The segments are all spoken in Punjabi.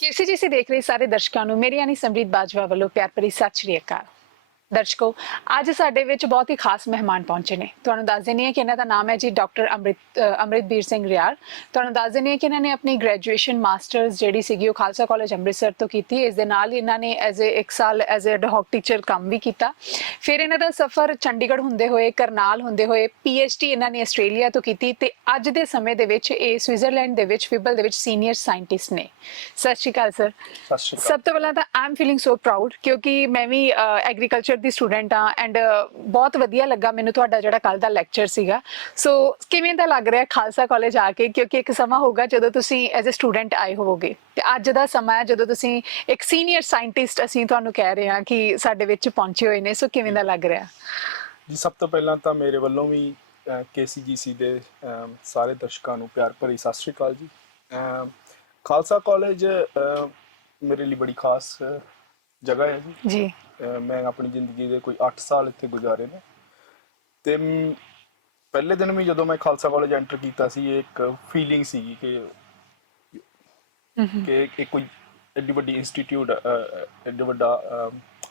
KCGC ਦੇਖ ਰਹੇ ਸਾਰੇ ਦਰਸ਼ਕਾਂ ਨੂੰ ਮੇਰੀ ਯਾਨੀ ਸਮਰੀਤ ਬਾਜਵਾ ਵੱਲੋਂ ਪਿਆਰ ਭਰੀ ਸਤਿ ਸ਼੍ਰੀ ਅਕਾਲ। ਦਰਸ਼ਕੋ, ਅੱਜ ਸਾਡੇ ਵਿੱਚ ਬਹੁਤ ਹੀ ਖਾਸ ਮਹਿਮਾਨ ਪਹੁੰਚੇ ਨੇ। ਤੁਹਾਨੂੰ ਦੱਸ ਦਿੰਦੀ ਹਾਂ ਕਿ ਇਹਨਾਂ ਦਾ ਨਾਮ ਹੈ ਜੀ ਡਾਕਟਰ ਅੰਮ੍ਰਿਤਬੀਰ ਸਿੰਘ ਰਿਆੜ। ਤੁਹਾਨੂੰ ਦੱਸ ਦਿੰਦੀ ਹਾਂ ਕਿ ਇਹਨਾਂ ਨੇ ਆਪਣੀ ਗ੍ਰੈਜੂਏਸ਼ਨ ਮਾਸਟਰਸ ਜਿਹੜੀ ਸੀਗੀ ਉਹ ਖਾਲਸਾ ਕਾਲਜ ਅੰਮ੍ਰਿਤਸਰ ਤੋਂ ਕੀਤੀ। ਇਸ ਦੇ ਨਾਲ ਹੀ ਇਹਨਾਂ ਨੇ ਇੱਕ ਸਾਲ ਐਜ਼ ਅ ਡੌਗ ਟੀਚਰ ਕੰਮ ਵੀ ਕੀਤਾ। ਫਿਰ ਇਹਨਾਂ ਦਾ ਸਫ਼ਰ ਚੰਡੀਗੜ੍ਹ ਹੁੰਦੇ ਹੋਏ, ਕਰਨਾਲ ਹੁੰਦੇ ਹੋਏ PhD ਇਹਨਾਂ ਨੇ ਆਸਟ੍ਰੇਲੀਆ ਤੋਂ ਕੀਤੀ ਤੇ ਅੱਜ ਦੇ ਸਮੇਂ ਦੇ ਵਿੱਚ ਇਹ ਸਵਿਟਜ਼ਰਲੈਂਡ ਦੇ ਵਿੱਚ ਫਿਬਲ ਦੇ ਵਿੱਚ ਸੀਨੀਅਰ ਸਾਇੰਟਿਸਟ ਨੇ। ਸਤਿ ਸ਼੍ਰੀ ਅਕਾਲ ਸਰ। ਸਤਿ ਸ਼੍ਰੀ ਅਕਾਲ। ਸਭ ਤੋਂ ਪਹਿਲਾਂ ਤਾਂ I am feeling so proud ਕਿਉਂਕਿ ਮੈਂ ਵੀ ਐਗਰੀਕਲਚਰ ਦੀ ਸਟੂਡੈਂਟ ਆ ਐਂਡ ਬਹੁਤ ਵਧੀਆ ਲੱਗਾ ਮੈਨੂੰ ਤੁਹਾਡਾ ਜਿਹੜਾ ਕੱਲ ਦਾ ਲੈਕਚਰ ਸੀਗਾ। ਸੋ ਕਿਵੇਂ ਦਾ ਲੱਗ ਰਿਹਾ ਖਾਲਸਾ ਕਾਲਜ ਆ ਕੇ, ਕਿਉਂਕਿ ਇੱਕ ਸਮਾਂ ਹੋਊਗਾ ਜਦੋਂ ਤੁਸੀਂ ਐਜ਼ ਅ ਸਟੂਡੈਂਟ ਆਏ ਹੋਵੋਗੇ ਤੇ ਅੱਜ ਦਾ ਸਮਾਂ ਹੈ ਜਦੋਂ ਤੁਸੀਂ ਇੱਕ ਸੀਨੀਅਰ ਸਾਇੰਟਿਸਟ ਅਸੀਂ ਤੁਹਾਨੂੰ ਕਹਿ ਰਹੇ ਹਾਂ ਕਿ ਸਾਡੇ ਵਿੱਚ ਪਹੁੰਚੇ ਹੋਏ ਨੇ। ਸੋ ਕਿਵੇਂ ਦਾ ਲੱਗ ਰਿਹਾ ਜੀ? ਸਭ ਤੋਂ ਪਹਿਲਾਂ ਤਾਂ ਮੇਰੇ ਵੱਲੋਂ ਵੀ KCGC ਦੇ ਸਾਰੇ ਦਰਸ਼ਕਾਂ ਨੂੰ ਪਿਆਰ ਭਰੀ ਸਤਿ ਸ਼੍ਰੀ ਅਕਾਲ ਜੀ। ਖਾਲਸਾ ਕਾਲਜ ਮੇਰੇ ਲਈ ਬੜੀ ਖਾਸ ਜਗ੍ਹਾ ਹੈ ਜੀ। ਜੀ ਮੈਂ ਆਪਣੀ ਜ਼ਿੰਦਗੀ ਦੇ ਕੋਈ 8 ਸਾਲ ਇੱਥੇ ਗੁਜ਼ਾਰੇ ਨੇ ਤੇ ਪਹਿਲੇ ਦਿਨ ਵੀ ਜਦੋਂ ਮੈਂ ਖਾਲਸਾ ਕਾਲਜ ਐਂਟਰ ਕੀਤਾ ਸੀ, ਇੱਕ ਫੀਲਿੰਗ ਸੀਗੀ ਕਿ ਇਹ ਕੋਈ ਐਡੀ ਵੱਡੀ ਇੰਸਟੀਟਿਊਟ, ਐਡਾ ਵੱਡਾ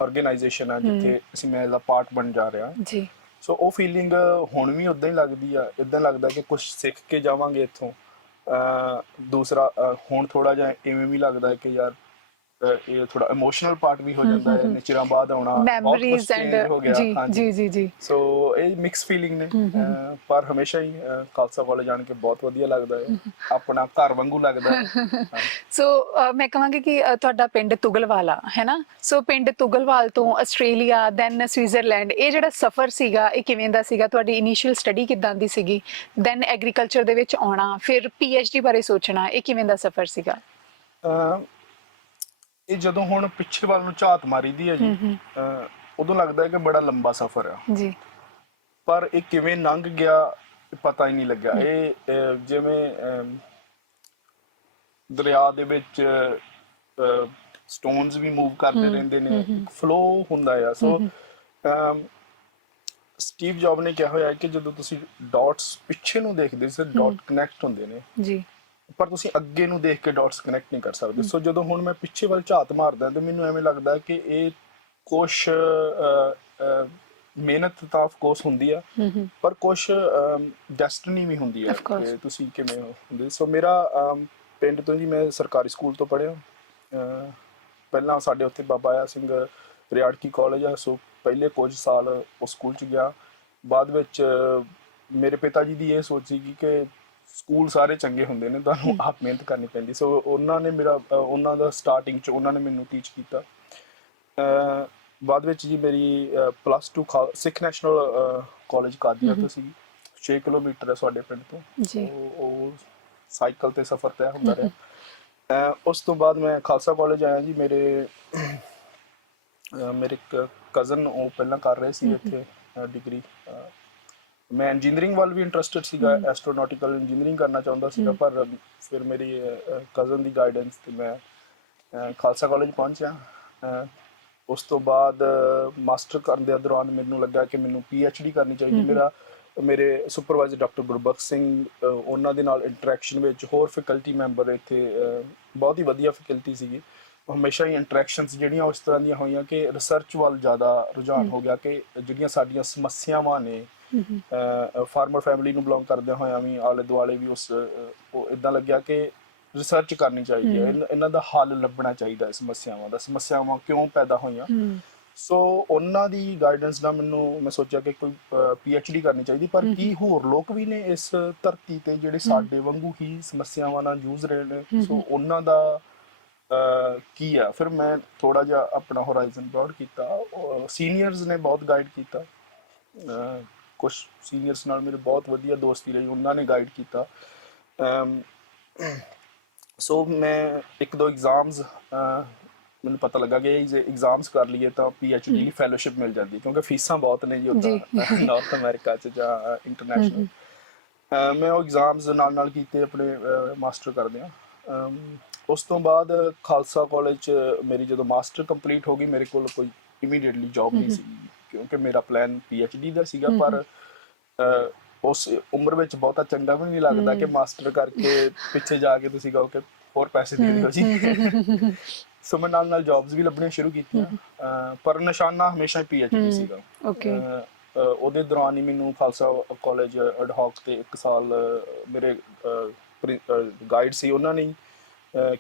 ਆਰਗੇਨਾਈਜੇਸ਼ਨ ਆ ਜਿੱਥੇ ਅਸੀਂ ਮੈਂ ਇਹਦਾ ਪਾਰਟ ਬਣ ਜਾ ਰਿਹਾ ਜੀ। ਸੋ ਉਹ ਫੀਲਿੰਗ ਹੁਣ ਵੀ ਉਦਾਂ ਹੀ ਲੱਗਦੀ ਆ। ਇਦਾਂ ਲੱਗਦਾ ਕਿ ਕੁਝ ਸਿੱਖ ਕੇ ਜਾਵਾਂਗੇ ਇੱਥੋਂ। ਦੂਸਰਾ ਹੁਣ ਥੋੜਾ ਜਿਹਾ ਇਵੇਂ ਵੀ ਲੱਗਦਾ ਕਿ ਯਾਰ ਇਹ ਥੋੜਾ ਇਮੋਸ਼ਨਲ ਪਾਰਟ ਵੀ ਹੋ ਜਾਂਦਾ ਹੈ। ਨਿਚਰਾਂ ਬਾਅਦ ਆਉਣਾ, ਬਹੁਤ ਕੁਝ ਚੇਂਜ ਹੋ ਗਿਆ। ਜੀ ਜੀ ਜੀ। ਸੋ ਇਹ ਮਿਕਸ ਫੀਲਿੰਗ ਨੇ, ਪਰ ਹਮੇਸ਼ਾ ਹੀ ਖਾਲਸਾ ਕਾਲਜ ਆਣ ਕੇ ਬਹੁਤ ਵਧੀਆ ਲੱਗਦਾ ਹੈ। ਆਪਣਾ ਘਰ ਵਾਂਗੂ ਲੱਗਦਾ ਹੈ। ਸੋ ਮੈਂ ਕਹਾਂਗੀ ਕਿ ਤੁਹਾਡਾ ਪਿੰਡ ਤੁਗਲਵਾਲਾ ਹੈ ਨਾ। ਸੋ ਪਿੰਡ ਤੁਗਲਵਾਲ ਤੋਂ ਆਸਟ੍ਰੇਲੀਆ ਦੈਨ ਸਵਿਟਜ਼ਰਲੈਂਡ, ਇਹ ਜਿਹੜਾ ਸਫ਼ਰ ਸੀਗਾ ਇਹ ਕਿਵੇਂ ਦਾ ਸੀਗਾ? ਤੁਹਾਡੀ ਇਨੀਸ਼ੀਅਲ ਸਟੱਡੀ ਕਿੱਦਾਂ ਦੀ ਸੀਗੀ? ਦੈਨ ਐਗਰੀਕਲਚਰ ਦੇ ਵਿੱਚ ਆਉਣਾ, ਫਿਰ PhD ਬਾਰੇ ਸੋਚਣਾ, ਇਹ ਕਿਵੇਂ ਦਾ ਸਫ਼ਰ ਸੀਗਾ? ਇਹ ਜਦੋਂ ਹੁਣ ਪਿੱਛੇ ਵੱਲ ਨੂੰ ਝਾਤ ਮਾਰੀਦੀ ਹੈ ਜੀ, ਉਦੋਂ ਲੱਗਦਾ ਹੈ ਕਿ ਬੜਾ ਲੰਬਾ ਸਫ਼ਰ ਆ ਜੀ, ਪਰ ਇਹ ਕਿਵੇਂ ਲੰਘ ਗਿਆ ਪਤਾ ਹੀ ਨਹੀਂ ਲੱਗਿਆ। ਇਹ ਜਿਵੇਂ ਦਰਿਆ ਦੇ ਵਿੱਚ ਸਟੋਨਸ ਵੀ ਮੂਵ ਕਰਦੇ ਰਹਿੰਦੇ ਨੇ, ਫਲੋ ਹੁੰਦਾ ਆ। ਸੋ ਸਟੀਵ ਜੌਬ ਨੇ ਕਿਹਾ ਹੋਇਆ ਕਿ ਜਦੋਂ ਤੁਸੀਂ ਡਾਟਸ ਪਿੱਛੇ ਨੂੰ ਦੇਖਦੇ ਸੀ, ਡਾਟ ਕਨੈਕਟ ਹੁੰਦੇ ਨੇ ਜੀ, ਪਰ ਤੁਸੀਂ ਅੱਗੇ ਨੂੰ ਦੇਖ ਕੇ ਡਾਟਸ ਕਨੈਕਟ ਨਹੀਂ ਕਰ ਸਕਦੇ। ਸੋ ਜਦੋਂ ਹੁਣ ਮੈਂ ਪਿੱਛੇ ਵੱਲ ਝਾਤ ਮਾਰਦਾ ਤੇ ਮੈਨੂੰ ਐਵੇਂ ਲੱਗਦਾ ਕਿ ਇਹ ਕੁਛ ਮਿਹਨਤ ਤਾਂ ਆਫ ਕੋਰਸ ਹੁੰਦੀ ਆ, ਪਰ ਕੁਛ ਡੈਸਟਨੀ ਵੀ ਹੁੰਦੀ ਹੈ ਕਿ ਤੁਸੀਂ ਕਿਵੇਂ ਹੁੰਦੇ। ਸੋ ਮੇਰਾ ਪਿੰਡ ਤੋਂ ਜੀ, ਮੈਂ ਸਰਕਾਰੀ ਸਕੂਲ ਤੋਂ ਪੜ੍ਹਿਆ। ਪਹਿਲਾਂ ਸਾਡੇ ਉੱਥੇ ਬਾਬਾ ਆਇਆ ਸਿੰਘ ਰਿਆੜਕੀ ਕਾਲਜ ਆ, ਸੋ ਪਹਿਲੇ ਕੁਝ ਸਾਲ ਉਸ ਸਕੂਲ 'ਚ ਗਿਆ। ਬਾਅਦ ਵਿੱਚ ਮੇਰੇ ਪਿਤਾ ਜੀ ਦੀ ਇਹ ਸੋਚ ਸੀਗੀ ਕਿ ਸਕੂਲ ਸਾਰੇ ਚੰਗੇ ਹੁੰਦੇ ਨੇ, ਤੁਹਾਨੂੰ ਆਪ ਮਿਹਨਤ ਕਰਨੀ ਪੈਂਦੀ। ਸੋ ਉਹਨਾਂ ਨੇ ਉਹਨਾਂ ਦਾ ਸਟਾਰਟਿੰਗ 'ਚ ਉਹਨਾਂ ਨੇ ਮੈਨੂੰ ਟੀਚ ਕੀਤਾ। ਬਾਅਦ ਵਿੱਚ ਜੀ ਮੇਰੀ +2 ਸਿੱਖ ਨੈਸ਼ਨਲ ਕਾਲਜ ਕਾਦੀਆਂ ਤੋਂ ਸੀ। 6 ਕਿਲੋਮੀਟਰ ਹੈ ਸਾਡੇ ਪਿੰਡ ਤੋਂ। ਉਹ ਸਾਈਕਲ ਤੇ ਸਫ਼ਰ ਤੈਅ ਹੁੰਦਾ ਰਿਹਾ। ਉਸ ਤੋਂ ਬਾਅਦ ਮੈਂ ਖਾਲਸਾ ਕਾਲਜ ਆਇਆ ਜੀ। ਮੇਰੇ ਕਜ਼ਨ ਉਹ ਪਹਿਲਾਂ ਕਰ ਰਹੇ ਸੀ ਇੱਥੇ ਡਿਗਰੀ। ਮੈਂ ਇੰਜੀਨੀਅਰਿੰਗ ਵੱਲ ਵੀ ਇੰਟਰਸਟਿਡ ਸੀਗਾ, ਐਸਟਰੋਨੌਟੀਕਲ ਇੰਜੀਨੀਅਰਿੰਗ ਕਰਨਾ ਚਾਹੁੰਦਾ ਸੀਗਾ, ਪਰ ਫਿਰ ਮੇਰੀ ਕਜ਼ਨ ਦੀ ਗਾਈਡੈਂਸ ਤੇ ਮੈਂ ਖਾਲਸਾ ਕਾਲਜ ਪਹੁੰਚਿਆ। ਉਸ ਤੋਂ ਬਾਅਦ ਮਾਸਟਰ ਕਰਨ ਦੇ ਦੌਰਾਨ ਮੈਨੂੰ ਲੱਗਾ ਕਿ ਮੈਨੂੰ PhD ਕਰਨੀ ਚਾਹੀਦੀ। ਮੇਰੇ ਸੁਪਰਵਾਈਜ਼ਰ ਡਾਕਟਰ ਗੁਰਬਖਸ਼ ਸਿੰਘ, ਉਹਨਾਂ ਦੇ ਨਾਲ ਇੰਟਰੈਕਸ਼ਨ ਵਿੱਚ ਹੋਰ ਫੈਕਲਟੀ ਮੈਂਬਰ ਇੱਥੇ ਬਹੁਤ ਹੀ ਵਧੀਆ ਫੈਕਲਟੀ ਸੀਗੀ। ਹਮੇਸ਼ਾ ਹੀ ਇੰਟਰੈਕਸ਼ਨਸ ਜਿਹੜੀਆਂ ਉਸ ਤਰ੍ਹਾਂ ਦੀਆਂ ਹੋਈਆਂ ਕਿ ਰਿਸਰਚ ਵੱਲ ਜ਼ਿਆਦਾ ਰੁਝਾਨ ਹੋ ਗਿਆ ਕਿ ਜਿਹੜੀਆਂ ਸਾਡੀਆਂ ਸਮੱਸਿਆਵਾਂ ਨੇ, ਫਾਰਮਰ ਫੈਮਿਲੀ ਨੂੰ ਬਿਲੋਂਗ ਕਰਦਿਆਂ ਹੋਇਆਂ ਵੀ ਆਲੇ ਦੁਆਲੇ ਵੀ ਉਹ ਇੱਦਾਂ ਲੱਗਿਆ ਕਿ ਰਿਸਰਚ ਕਰਨੀ ਚਾਹੀਦੀ ਹੈ, ਇਹਨਾਂ ਦਾ ਹੱਲ ਲੱਭਣਾ ਚਾਹੀਦਾ ਸਮੱਸਿਆਵਾਂ ਦਾ, ਸਮੱਸਿਆਵਾਂ ਕਿਉਂ ਪੈਦਾ ਹੋਈਆਂ। ਸੋ ਉਹਨਾਂ ਦੀ ਗਾਈਡੈਂਸ ਨਾਲ ਮੈਂ ਸੋਚਿਆ ਕਿ ਕੋਈ PhD ਕਰਨੀ ਚਾਹੀਦੀ। ਪਰ ਕੀ ਹੋਰ ਲੋਕ ਵੀ ਨੇ ਇਸ ਧਰਤੀ ਤੇ ਜਿਹੜੇ ਸਾਡੇ ਵਾਂਗੂ ਹੀ ਸਮੱਸਿਆਵਾਂ ਨਾਲ ਜੂਝ ਰਹੇ ਨੇ? ਸੋ ਉਹਨਾਂ ਦਾ ਕੀ ਆ। ਫਿਰ ਮੈਂ ਥੋੜਾ ਜਿਹਾ ਆਪਣਾ ਹੋਰਾਈਜ਼ਨ ਬਰੋਡ ਕੀਤਾ। ਸੀਨੀਅਰਸ ਨੇ ਬਹੁਤ ਗਾਈਡ ਕੀਤਾ, ਕੁਛ ਸੀਨੀਅਰਸ ਨਾਲ ਮੇਰੇ ਬਹੁਤ ਵਧੀਆ ਦੋਸਤੀ ਰਹੀ, ਉਹਨਾਂ ਨੇ ਗਾਈਡ ਕੀਤਾ। ਸੋ ਮੈਂ 1-2 ਐਗਜ਼ਾਮਸ, ਮੈਨੂੰ ਪਤਾ ਲੱਗਾ ਕਿ ਜੇ ਐਗਜ਼ਾਮਸ ਕਰ ਲਈਏ ਤਾਂ PhD ਲਈ ਫੈਲੋਸ਼ਿਪ ਮਿਲ ਜਾਂਦੀ, ਕਿਉਂਕਿ ਫੀਸਾਂ ਬਹੁਤ ਨੇ ਜੀ ਉੱਦਾਂ ਨਾਰਥ ਅਮਰੀਕਾ 'ਚ ਜਾਂ ਇੰਟਰਨੈਸ਼ਨਲ। ਮੈਂ ਉਹ ਐਗਜ਼ਾਮਸ ਨਾਲ ਕੀਤੇ ਆਪਣੇ ਮਾਸਟਰ ਕਰਦਿਆਂ। ਉਸ ਤੋਂ ਬਾਅਦ ਖਾਲਸਾ ਕਾਲਜ 'ਚ ਮੇਰੀ ਜਦੋਂ ਮਾਸਟਰ ਕੰਪਲੀਟ ਹੋ ਗਈ, ਮੇਰੇ ਕੋਲ ਕੋਈ ਇਮੀਡੀਏਟਲੀ ਜੌਬ ਨਹੀਂ ਸੀ ਕਿਉਂਕਿ ਮੇਰਾ ਪਲਾਨ PhD ਦਾ ਸੀਗਾ। ਪਰ ਉਸ ਉਮਰ ਵਿੱਚ ਬਹੁਤਾ ਚੰਗਾ ਵੀ ਨਹੀਂ ਲੱਗਦਾ ਕਿ ਮਾਸਟਰ ਕਰਕੇ ਪਿੱਛੇ ਜਾ ਕੇ ਤੁਸੀਂ ਕਹੋ ਕਿ ਹੋਰ ਪੈਸੇ ਦੇ ਦਿਓ ਜੀ। ਸੋ ਮੈਂ ਨਾਲ ਜੌਬਸ ਵੀ ਲੱਭਣੀਆਂ ਸ਼ੁਰੂ ਕੀਤੀਆਂ, ਪਰ ਨਿਸ਼ਾਨਾ ਹਮੇਸ਼ਾ ਹੀ PhD ਸੀਗਾ। ਓਕੇ। ਉਹਦੇ ਦੌਰਾਨ ਹੀ ਮੈਨੂੰ ਖਾਲਸਾ ਕਾਲਜ ਐਡਹੌਕ ਤੇ 1 ਸਾਲ ਮੇਰੇ ਗਾਈਡ ਸੀ, ਉਹਨਾਂ ਨੇ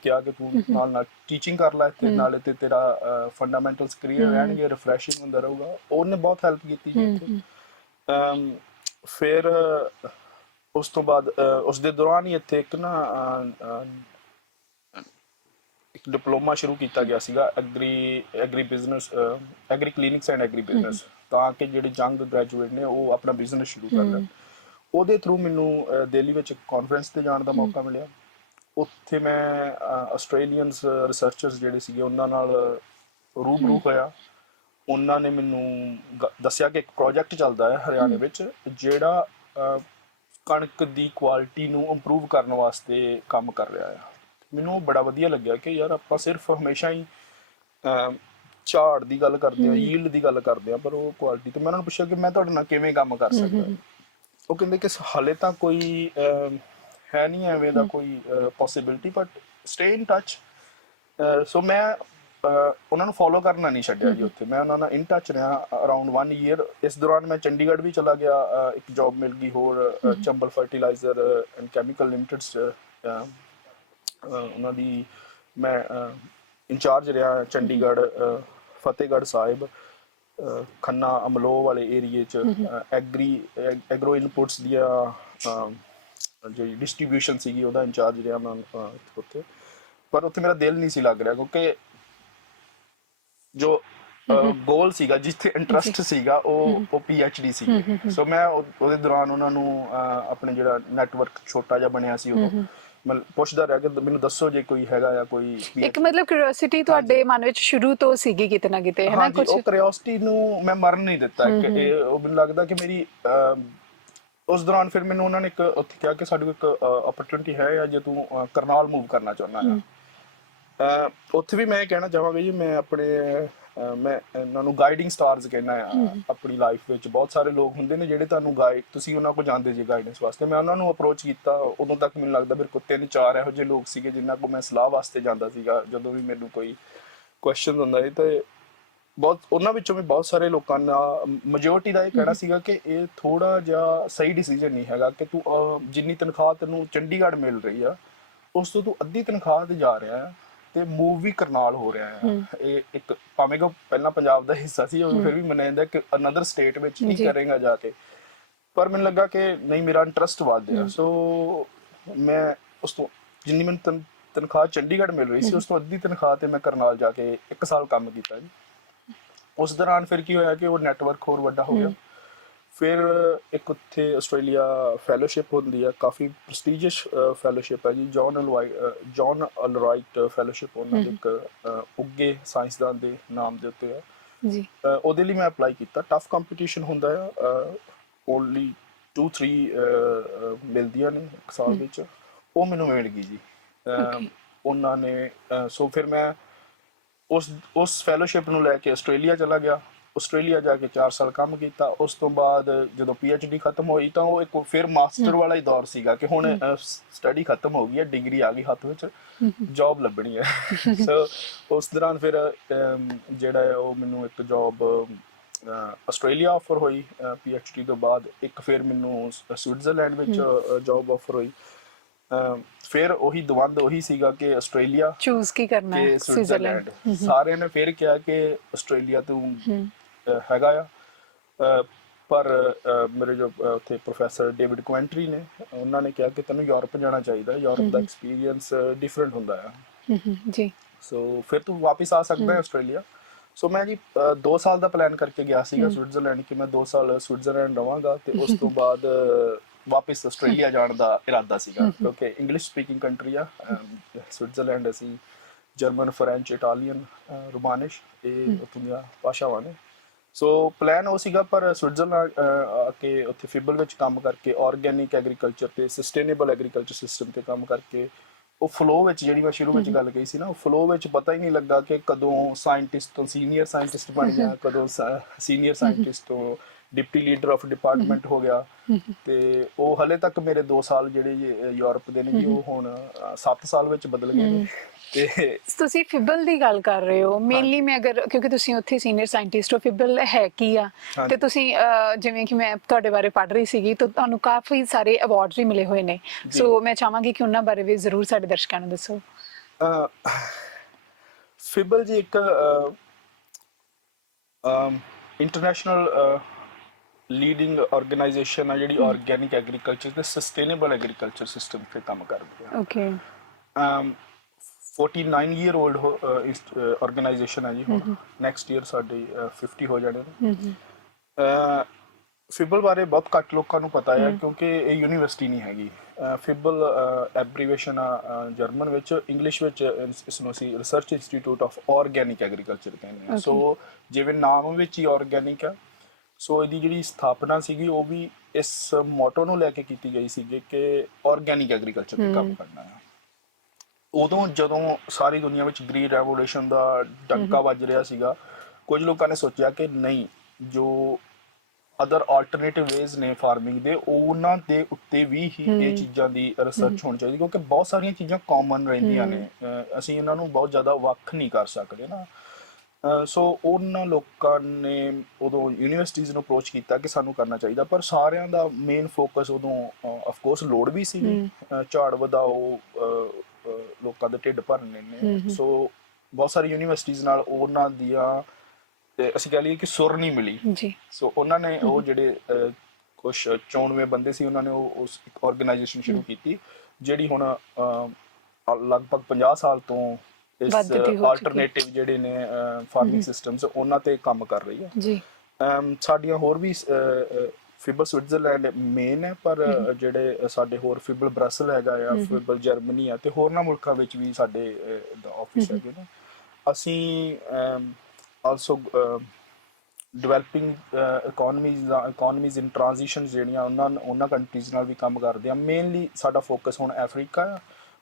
ਕਿਹਾ ਕਿ ਤੂੰ ਨਾਲ ਟੀਚਿੰਗ ਕਰ ਲੈ ਤੇ ਨਾਲੇ ਤੇ ਤੇਰਾ ਫੰਡਾਮੈਂਟਲਸ ਕਲੀਅਰ ਰਹਿਣਗੇ, ਰਿਫਰੈਸ਼ਿੰਗ ਹੁੰਦਾ ਰਹੂਗਾ। ਉਹਨੇ ਬਹੁਤ ਹੈਲਪ ਕੀਤੀ ਜੀ ਇੱਥੇ। ਫਿਰ ਉਸ ਤੋਂ ਬਾਅਦ ਉਸ ਦੇ ਦੌਰਾਨ ਹੀ ਇੱਥੇ ਇੱਕ ਡਿਪਲੋਮਾ ਸ਼ੁਰੂ ਕੀਤਾ ਗਿਆ ਸੀਗਾ, agri business, agri clinics and agri business, ਤਾਂ ਕਿ ਜਿਹੜੇ ਯੰਗ ਗ੍ਰੈਜੂਏਟ ਨੇ ਉਹ ਆਪਣਾ ਬਿਜ਼ਨਸ ਸ਼ੁਰੂ ਕਰ ਲੈਣ। ਉਹਦੇ ਥਰੂ ਮੈਨੂੰ ਦਿੱਲੀ ਵਿੱਚ ਇੱਕ ਕਾਨਫਰੰਸ ਤੇ ਜਾਣ ਦਾ ਮੌਕਾ ਮਿਲਿਆ। ਉੱਥੇ ਮੈਂ ਆਸਟ੍ਰੇਲੀਅਨਸ ਰਿਸਰਚਰਸ ਜਿਹੜੇ ਸੀਗੇ ਉਹਨਾਂ ਨਾਲ ਰੂਬਰੂ ਹੋਇਆ। ਉਹਨਾਂ ਨੇ ਮੈਨੂੰ ਦੱਸਿਆ ਕਿ ਇੱਕ ਪ੍ਰੋਜੈਕਟ ਚੱਲਦਾ ਹੈ ਹਰਿਆਣੇ ਵਿੱਚ, ਜਿਹੜਾ ਕਣਕ ਦੀ ਕੁਆਲਿਟੀ ਨੂੰ ਇੰਪਰੂਵ ਕਰਨ ਵਾਸਤੇ ਕੰਮ ਕਰ ਰਿਹਾ ਹੈ। ਮੈਨੂੰ ਬੜਾ ਵਧੀਆ ਲੱਗਿਆ ਕਿ ਯਾਰ ਆਪਾਂ ਸਿਰਫ ਹਮੇਸ਼ਾ ਹੀ ਝਾੜ ਦੀ ਗੱਲ ਕਰਦੇ ਹਾਂ, ਯੀਲਡ ਦੀ ਗੱਲ ਕਰਦੇ ਹਾਂ, ਪਰ ਉਹ ਕੁਆਲਿਟੀ। ਤੇ ਮੈਂ ਉਹਨਾਂ ਨੂੰ ਪੁੱਛਿਆ ਕਿ ਮੈਂ ਤੁਹਾਡੇ ਨਾਲ ਕਿਵੇਂ ਕੰਮ ਕਰ ਸਕਦਾ। ਉਹ ਕਹਿੰਦੇ ਕਿ ਹਾਲੇ ਤਾਂ ਕੋਈ ਹੈ ਨਹੀਂ ਐਵੇਂ ਦਾ ਕੋਈ possibility, but stay in touch. So ਮੈਂ ਉਹਨਾਂ ਨੂੰ ਫੋਲੋ ਕਰਨਾ ਨਹੀਂ ਛੱਡਿਆ ਜੀ। ਉੱਥੇ ਮੈਂ ਉਹਨਾਂ ਨਾਲ ਇਨ ਟੱਚ ਰਿਹਾ ਅਰਾਊਂਡ 1 ਈਅਰ। ਇਸ ਦੌਰਾਨ ਮੈਂ ਚੰਡੀਗੜ੍ਹ ਵੀ ਚਲਾ ਗਿਆ, ਇੱਕ ਜੌਬ ਮਿਲ ਗਈ ਹੋਰ, ਚੰਬਲ ਫਰਟੀਲਾਈਜ਼ਰ ਐਂਡ ਕੈਮੀਕਲ ਲਿਮਟਿਡਸ, ਉਹਨਾਂ ਦੀ ਮੈਂ ਇੰਚਾਰਜ ਰਿਹਾ ਚੰਡੀਗੜ੍ਹ, ਫਤਿਹਗੜ੍ਹ ਸਾਹਿਬ, ਖੰਨਾ ਅਮਲੋਹ ਵਾਲੇ ਏਰੀਏ 'ਚ। ਐਗਰੋ ਇਨਪੁਟਸ ਦੀਆਂ ਜਿਹੜੀ ਡਿਸਟ੍ਰੀਬਿਊਸ਼ਨ ਸੀਗੀ ਉਹਦਾ ਇੰਚਾਰਜ ਰਿਹਾ ਮੈਂ ਉੱਥੇ। ਪਰ ਉੱਥੇ ਮੇਰਾ ਦਿਲ ਨਹੀਂ ਸੀ ਲੱਗ ਰਿਹਾ, ਕਿਉਂਕਿ ਜੋ ਗੋਲ ਸੀਗਾ, ਜਿੱਥੇ ਇੰਟਰਸਟ ਸੀਗਾ, ਉਹ PhD ਸੀ। ਸੋ ਮੈਂ ਉਹਦੇ ਦੌਰਾਨ ਉਹਨਾਂ ਨੂੰ ਆਪਣੇ ਜਿਹੜਾ ਨੈਟਵਰਕ ਛੋਟਾ ਜਿਹਾ ਬਣਿਆ ਸੀ ਉਦੋਂ, ਮੈਂ ਪੁੱਛਦਾ ਰਿਹਾ ਕਿ ਮੈਨੂੰ ਦੱਸੋ ਜੇ ਕੋਈ ਹੈਗਾ ਜਾਂ ਕੋਈ ਇੱਕ ਮਤਲਬ ਕਿਉਰਿਓਸਿਟੀ ਤੁਹਾਡੇ ਮਨ ਵਿੱਚ ਸ਼ੁਰੂ ਤੋਂ ਸੀਗੀ ਕਿਤੇ ਨਾ ਕਿਤੇ, ਹੈ ਨਾ? ਕੁਝ ਉਹ ਕਿਉਰਿਓਸਿਟੀ ਨੂੰ ਮੈਂ ਮਰਨ ਨਹੀਂ ਦਿੱਤਾ। ਉਹ ਮੈਨੂੰ ਲੱਗਦਾ ਕਿ ਮੇਰੀ ਉਸ ਦੌਰਾਨ ਫਿਰ ਮੈਨੂੰ ਉਹਨਾਂ ਨੇ ਇੱਕ ਉੱਥੇ ਕਿਹਾ ਕਿ ਸਾਡੇ ਕੋਲ ਇੱਕ ਓਪਰਚੁਨਿਟੀ ਹੈ ਜਾਂ ਜੇ ਤੂੰ ਕਰਨਾਲ ਮੂਵ ਕਰਨਾ ਚਾਹੁੰਦਾ ਆ। ਉੱਥੇ ਵੀ ਮੈਂ ਕਹਿਣਾ ਚਾਹਾਂਗਾ ਜੀ, ਮੈਂ ਇਹਨਾਂ ਨੂੰ ਗਾਈਡਿੰਗ ਸਟਾਰਸ ਕਹਿੰਦਾ ਆ ਆਪਣੀ ਲਾਈਫ ਵਿੱਚ। ਬਹੁਤ ਸਾਰੇ ਲੋਕ ਹੁੰਦੇ ਨੇ ਜਿਹੜੇ ਤੁਹਾਨੂੰ ਤੁਸੀਂ ਉਹਨਾਂ ਕੋਲ ਜਾਂਦੇ ਜੇ ਗਾਈਡੈਂਸ ਵਾਸਤੇ। ਮੈਂ ਉਹਨਾਂ ਨੂੰ ਅਪਰੋਚ ਕੀਤਾ। ਉਦੋਂ ਤੱਕ ਮੈਨੂੰ ਲੱਗਦਾ ਮੇਰੇ ਕੋਲ 3-4 ਇਹੋ ਜਿਹੇ ਲੋਕ ਸੀਗੇ ਜਿਨ੍ਹਾਂ ਕੋਲ ਮੈਂ ਸਲਾਹ ਵਾਸਤੇ ਜਾਂਦਾ ਸੀਗਾ ਜਦੋਂ ਵੀ ਮੈਨੂੰ ਕੋਈ ਕੁਐਸਚਨ ਹੁੰਦਾ ਸੀ। ਤੇ ਉਹਨਾਂ ਵਿੱਚੋਂ ਵੀ ਬਹੁਤ ਸਾਰੇ ਲੋਕਾਂ ਨਾਲ, ਮੈਜੋਰਟੀ ਦਾ ਇਹ ਕਹਿਣਾ ਸੀਗਾ ਕਿ ਇਹ ਥੋੜਾ ਜਿਹਾ ਸਹੀ ਡਿਸੀਜਨ ਨਹੀਂ ਹੈਗਾ ਕਿ ਤੂੰ ਜਿੰਨੀ ਤਨਖਾਹ ਤੈਨੂੰ ਚੰਡੀਗੜ੍ਹ ਮਿਲ ਰਹੀ ਆ ਉਸ ਤੋਂ ਤੂੰ ਅੱਧੀ ਤਨਖਾਹ ਤੇ ਜਾ ਰਿਹਾ ਆ ਤੇ ਮੂਵ ਵੀ ਕਰਨਾਲ ਹੋ ਰਿਹਾ ਆ। ਇਹ ਇੱਕ ਭਾਵੇਂ ਕਿ ਪਹਿਲਾਂ ਪੰਜਾਬ ਦਾ ਹਿੱਸਾ ਸੀ, ਉਹ ਫਿਰ ਵੀ ਮੰਨਿਆ ਜਾਂਦਾ ਕਿ ਅਨਦਰ ਸਟੇਟ ਵਿੱਚ ਨਹੀਂ ਕਰੇਗਾ ਜਾ ਕੇ। ਪਰ ਮੈਨੂੰ ਲੱਗਾ ਕਿ ਨਹੀਂ, ਮੇਰਾ ਇੰਟਰਸਟ ਵੱਧ ਗਿਆ। ਸੋ ਮੈਂ ਉਸ ਤੋਂ ਜਿੰਨੀ ਮੈਨੂੰ ਤਨਖਾਹ ਚੰਡੀਗੜ੍ਹ ਮਿਲ ਰਹੀ ਸੀ ਉਸ ਤੋਂ ਅੱਧੀ ਤਨਖਾਹ ਤੇ ਮੈਂ ਕਰਨਾਲ ਜਾ ਕੇ 1 ਸਾਲ ਕੰਮ ਕੀਤਾ ਜੀ। ਉਸ ਦੌਰਾਨ ਫਿਰ ਕੀ ਹੋਇਆ ਕਿ ਉਹ ਨੈਟਵਰਕ ਹੋਰ ਵੱਡਾ ਹੋ ਗਿਆ। ਫਿਰ ਇੱਕ ਉੱਥੇ ਆਸਟ੍ਰੇਲੀਆ ਫੈਲੋਸ਼ਿਪ ਹੁੰਦੀ ਹੈ, ਕਾਫੀ ਪ੍ਰੈਸਟੀਜੀਅਸ ਫੈਲੋਸ਼ਿਪ ਹੈ ਜੀ, ਜੌਨ ਅਲਰਾਈਟ ਫੈਲੋਸ਼ਿਪ, ਉਹਨਾਂ ਦੇ ਇੱਕ ਉੱਗੇ ਸਾਇੰਸਦਾਨ ਦੇ ਨਾਮ ਦੇ ਉੱਤੇ ਹੈ ਜੀ। ਉਹਦੇ ਲਈ ਮੈਂ ਅਪਲਾਈ ਕੀਤਾ। ਟਫ ਕੰਪੀਟੀਸ਼ਨ ਹੁੰਦਾ ਆ, ਓਨਲੀ 2-3 ਮਿਲਦੀਆਂ ਨੇ 1 ਸਾਲ ਵਿੱਚ। ਉਹ ਮੈਨੂੰ ਮਿਲ ਗਈ ਜੀ ਉਹਨਾਂ ਨੇ। ਸੋ ਫਿਰ ਮੈਂ ਉਸ ਫੈਲੋਸ਼ਿਪ ਨੂੰ ਲੈ ਕੇ ਆਸਟ੍ਰੇਲੀਆ ਚਲਾ ਗਿਆ। ਆਸਟ੍ਰੇਲੀਆ ਜਾ ਕੇ 4 ਸਾਲ ਕੰਮ ਕੀਤਾ। ਉਸ ਤੋਂ ਬਾਅਦ ਜਦੋਂ PhD ਖਤਮ ਹੋਈ ਤਾਂ ਉਹ ਇੱਕ ਫਿਰ ਮਾਸਟਰ ਵਾਲਾ ਹੀ ਦੌਰ ਸੀਗਾ ਕਿ ਹੁਣ ਸਟੱਡੀ ਖਤਮ ਹੋ ਗਈ ਹੈ, ਡਿਗਰੀ ਆ ਗਈ ਹੱਥ ਵਿੱਚ, ਜੌਬ ਲੱਭਣੀ ਹੈ। ਸੋ ਉਸ ਦੌਰਾਨ ਫਿਰ ਜਿਹੜਾ ਹੈ ਉਹ ਮੈਨੂੰ ਇੱਕ ਜੌਬ ਆਸਟ੍ਰੇਲੀਆ ਆਫਰ ਹੋਈ PhD ਤੋਂ ਬਾਅਦ। ਇੱਕ ਫਿਰ ਮੈਨੂੰ ਸਵਿਟਜ਼ਰਲੈਂਡ ਵਿੱਚ ਜੌਬ ਆਫਰ ਹੋਈ। ਫਿਰ ਉਹੀ ਦਵੰਦ ਉਹੀ ਸੀਗਾ ਕਿ ਆਸਟ੍ਰੇਲੀਆ ਚੂਜ਼ ਕੀ ਕਰਨਾ ਹੈ, ਸਵਿਟਜ਼ਰਲੈਂਡ। ਸਾਰਿਆਂ ਨੇ ਫਿਰ ਕਿਹਾ ਕਿ ਆਸਟ੍ਰੇਲੀਆ ਤੂੰ ਹੈਗਾ ਆ, ਪਰ ਮੇਰੇ ਜੋ ਉੱਥੇ ਪ੍ਰੋਫੈਸਰ ਡੇਵਿਡ ਕੁਐਂਟਰੀ ਨੇ, ਉਹਨਾਂ ਨੇ ਕਿਹਾ ਕਿ ਤੈਨੂੰ ਯੂਰਪ ਜਾਣਾ ਚਾਹੀਦਾ, ਯੂਰਪ ਦਾ ਐਕਸਪੀਰੀਅੰਸ ਡਿਫਰੈਂਟ ਹੁੰਦਾ ਆ ਜੀ। ਸੋ ਫਿਰ ਤੂੰ ਵਾਪਿਸ ਆ ਸਕਦਾ ਹੈ ਆਸਟ੍ਰੇਲੀਆ। ਸੋ ਮੈਂ ਜੀ 2 ਸਾਲ ਦਾ ਪਲਾਨ ਕਰਕੇ ਗਿਆ ਸੀਗਾ ਸਵਿਟਜ਼ਰਲੈਂਡ ਕਿ ਮੈਂ 2 ਸਾਲ ਸਵਿਟਜ਼ਰਲੈਂਡ ਰਵਾਂਗਾ ਤੇ ਉਸ ਤੋਂ ਬਾਅਦ ਵਾਪਿਸ ਆਸਟ੍ਰੇਲੀਆ ਜਾਣ ਦਾ ਇਰਾਦਾ ਸੀਗਾ, ਕਿਉਂਕਿ ਇੰਗਲਿਸ਼ ਸਪੀਕਿੰਗ ਕੰਟਰੀ ਆ ਸਵਿਟਜ਼ਰਲੈਂਡ। ਅਸੀਂ ਜਰਮਨ, ਫ੍ਰੈਂਚ, ਇਟਾਲੀਅਨ, ਰੋਮਾਨਿਸ਼, ਇਹ ਉੱਥੋਂ ਦੀਆਂ ਭਾਸ਼ਾਵਾਂ ਨੇ। ਸੋ ਪਲਾਨ ਉਹ ਸੀਗਾ, ਪਰ ਸਵਿਟਜ਼ਰਲੈਂਡ ਆ ਕੇ ਉੱਥੇ ਫਿਬਲ ਵਿੱਚ ਕੰਮ ਕਰਕੇ, ਆਰਗੈਨਿਕ ਐਗਰੀਕਲਚਰ ਤੇ ਸਸਟੇਨੇਬਲ ਐਗਰੀਕਲਚਰ ਸਿਸਟਮ ਤੇ ਕੰਮ ਕਰਕੇ, ਉਹ ਫਲੋ ਵਿੱਚ ਜਿਹੜੀ ਮੈਂ ਸ਼ੁਰੂ ਵਿੱਚ ਗੱਲ ਕਹੀ ਸੀ ਨਾ, ਉਹ ਫਲੋ ਵਿੱਚ ਪਤਾ ਹੀ ਨਹੀਂ ਲੱਗਾ ਕਿ ਕਦੋਂ ਸਾਇੰਟਿਸਟ ਤੋਂ ਸੀਨੀਅਰ ਸਾਇੰਟਿਸਟ ਬਣ ਗਿਆ, ਕਦੋਂ ਸੀਨੀਅਰ ਸਾਇੰਟਿਸਟ ਤੋਂ ਡਿਪਟੀ ਲੀਡਰ ਆਫ ਡਿਪਾਰਟਮੈਂਟ ਹੋ ਗਿਆ ਤੇ ਉਹ ਹਲੇ ਤੱਕ ਮੇਰੇ 2 ਸਾਲ ਜਿਹੜੇ ਯੂਰਪ ਦੇ ਨੇ ਜੀ ਉਹ ਹੁਣ 7 ਸਾਲ ਵਿੱਚ ਬਦਲ ਗਏ ਨੇ ਤੇ ਤੁਸੀਂ ਫਿਬਲ ਦੀ ਗੱਲ ਕਰ ਰਹੇ ਹੋ ਮੇਨਲੀ ਮੈਂ ਅਗਰ ਕਿਉਂਕਿ ਤੁਸੀਂ ਉੱਥੇ ਸੀਨੀਅਰ ਸਾਇੰਟਿਸਟ ਹੋ ਫਿਬਲ ਹੈ ਕੀ ਆ ਤੇ ਤੁਸੀਂ ਜਿਵੇਂ ਕਿ ਮੈਂ ਤੁਹਾਡੇ ਬਾਰੇ ਪੜ੍ਹ ਰਹੀ ਸੀਗੀ ਤਾਂ ਤੁਹਾਨੂੰ ਕਾਫੀ ਸਾਰੇ ਅਵਾਰਡਸ ਵੀ ਮਿਲੇ ਹੋਏ ਨੇ ਸੋ ਮੈਂ ਚਾਹਾਂਗੀ ਕਿ ਉਹਨਾਂ ਬਾਰੇ ਵੀ ਜ਼ਰੂਰ ਸਾਡੇ ਦਰਸ਼ਕਾਂ ਨੂੰ ਦੱਸੋ। ਫਿਬਲ ਜੀ ਇੱਕ ਇੰਟਰਨੈਸ਼ਨਲ ਲੀਡਿੰਗ ਆਰਗੇਨਾਈਜੇਸ਼ਨ ਆ ਜਿਹੜੀ ਆਰਗੈਨਿਕ ਐਗਰੀਕਲਚਰ ਤੇ ਸਸਟੇਨੇਬਲ ਐਗਰੀਕਲਚਰ ਸਿਸਟਮ ਤੇ ਕੰਮ ਕਰਦੀ ਆ। ਓਕੇ 49 year old ਆਰਗੇਨਾਈਜੇਸ਼ਨ ਹੈ ਜੀ ਹੁਣ ਨੈਕਸਟ ਈਅਰ ਸਾਡੇ 50 ਹੋ ਜਾਣੇ ਨੇ। ਫਿਬਲ ਬਾਰੇ ਬਹੁਤ ਘੱਟ ਲੋਕਾਂ ਨੂੰ ਪਤਾ ਹੈ ਕਿਉਂਕਿ ਇਹ ਯੂਨੀਵਰਸਿਟੀ ਨਹੀਂ ਹੈਗੀ। ਫਿਬਲ ਐਬਰੀਵੇਸ਼ਨ ਆ ਜਰਮਨ ਵਿੱਚ, ਇੰਗਲਿਸ਼ ਵਿੱਚ ਇਸ ਨੂੰ ਅਸੀਂ research institute of organic agriculture ਕਹਿੰਦੇ ਹਾਂ। ਸੋ ਜਿਵੇਂ ਨਾਮ ਵਿੱਚ ਹੀ ਆਰਗੈਨਿਕ ਆ ਸੋ ਇਹਦੀ ਜਿਹੜੀ ਸਥਾਪਨਾ ਸੀਗੀ ਉਹ ਵੀ ਇਸ ਮੋਟੋ ਨੂੰ ਲੈ ਕੇ ਕੀਤੀ ਗਈ ਸੀਗੀ ਕਿ ਆਰਗੈਨਿਕ ਐਗਰੀਕਲਚਰ ਤੇ ਕੰਮ ਕਰਨਾ ਹੈ। ਉਦੋਂ ਜਦੋਂ ਸਾਰੀ ਦੁਨੀਆ ਵਿੱਚ ਗ੍ਰੀਨ ਰੈਵੋਲੂਸ਼ਨ ਦਾ ਡੰਕਾ ਵੱਜ ਰਿਹਾ ਸੀਗਾ ਕੁਝ ਲੋਕਾਂ ਨੇ ਸੋਚਿਆ ਕਿ ਨਹੀਂ ਜੋ ਅਦਰ ਆਲਟਰਨੇਟਿਵ ਵੇਜ਼ ਨੇ ਫਾਰਮਿੰਗ ਦੇ ਉਹਨਾਂ ਦੇ ਉੱਤੇ ਵੀ ਹੀ ਇਹ ਚੀਜ਼ਾਂ ਦੀ ਰਿਸਰਚ ਹੋਣੀ ਚਾਹੀਦੀ ਕਿਉਂਕਿ ਬਹੁਤ ਸਾਰੀਆਂ ਚੀਜ਼ਾਂ ਕਾਮਨ ਰਹਿੰਦੀਆਂ ਨੇ ਅਸੀਂ ਇਹਨਾਂ ਨੂੰ ਬਹੁਤ ਜ਼ਿਆਦਾ ਵੱਖ ਨਹੀਂ ਕਰ ਸਕਦੇ ਨਾ। ਸੋ ਉਹਨਾਂ ਲੋਕਾਂ ਨੇ ਉਦੋਂ ਯੂਨੀਵਰਸਿਟੀਜ਼ ਨੂੰ ਅਪਰੋਚ ਕੀਤਾ ਕਿ ਸਾਨੂੰ ਕਰਨਾ ਚਾਹੀਦਾ ਪਰ ਸਾਰਿਆਂ ਦਾ ਮੇਨ ਫੋਕਸ ਉਦੋਂ ਆਫ ਕੋਰਸ ਲੋੜ ਵੀ ਸੀ ਝਾੜ ਵਧਾਓ ਲੋਕਾਂ ਦੇ ਢਿੱਡ ਭਰਨੇ ਨੇ। ਸੋ ਬਹੁਤ ਸਾਰੀ ਯੂਨੀਵਰਸਿਟੀਜ਼ ਨਾਲ ਉਹਨਾਂ ਦੀਆਂ ਅਸੀਂ ਕਹਿ ਲਈਏ ਕਿ ਸੁਰ ਨਹੀਂ ਮਿਲੀ ਜੀ। ਸੋ ਉਹਨਾਂ ਨੇ ਉਹ ਜਿਹੜੇ ਕੁਝ 94 ਬੰਦੇ ਸੀ ਉਹਨਾਂ ਨੇ ਉਸ ਇੱਕ ਆਰਗੇਨਾਈਜੇਸ਼ਨ ਸ਼ੁਰੂ ਕੀਤੀ ਜਿਹੜੀ ਹੁਣ ਲਗਭਗ 50 ਸਾਲ ਤੋਂ ਇਸ ਆਲਟਰਨੇਟਿਵ ਜਿਹੜੇ ਨੇ ਫਾਰਮਿੰਗ ਸਿਸਟਮਸ ਉਹਨਾਂ ਤੇ ਕੰਮ ਕਰ ਰਹੀ ਹੈ ਜੀ। ਸਾਡੀਆਂ ਹੋਰ ਵੀ ਫਿਬਲ ਸਵਿਟਜ਼ਰਲੈਂਡ ਮੇਨ ਹੈ ਪਰ ਜਿਹੜੇ ਸਾਡੇ ਹੋਰ ਫਿਬਲ ਬ੍ਰਸਲ ਹੈਗਾ ਆ ਫਿਬਲ ਜਰਮਨੀ ਆ ਤੇ ਹੋਰਨਾਂ ਮੁਲਕਾਂ ਵਿੱਚ ਵੀ ਸਾਡੇ ਆਫਿਸ ਹੈਗੇ ਨੇ। ਅਸੀਂ ਆਲਸੋ ਡਿਵੈਲਪਿੰਗ ਇਕਨੋਮੀਜ਼ ਇਨ ਟ੍ਰਾਂਜੀਸ਼ਨ ਜਿਹੜੀਆਂ ਉਹਨਾਂ ਕੰਟਰੀਜ਼ ਨਾਲ ਵੀ ਕੰਮ ਕਰਦੇ ਆ। ਮੇਨਲੀ ਸਾਡਾ ਫੋਕਸ ਹੁਣ ਅਫਰੀਕਾ ਆ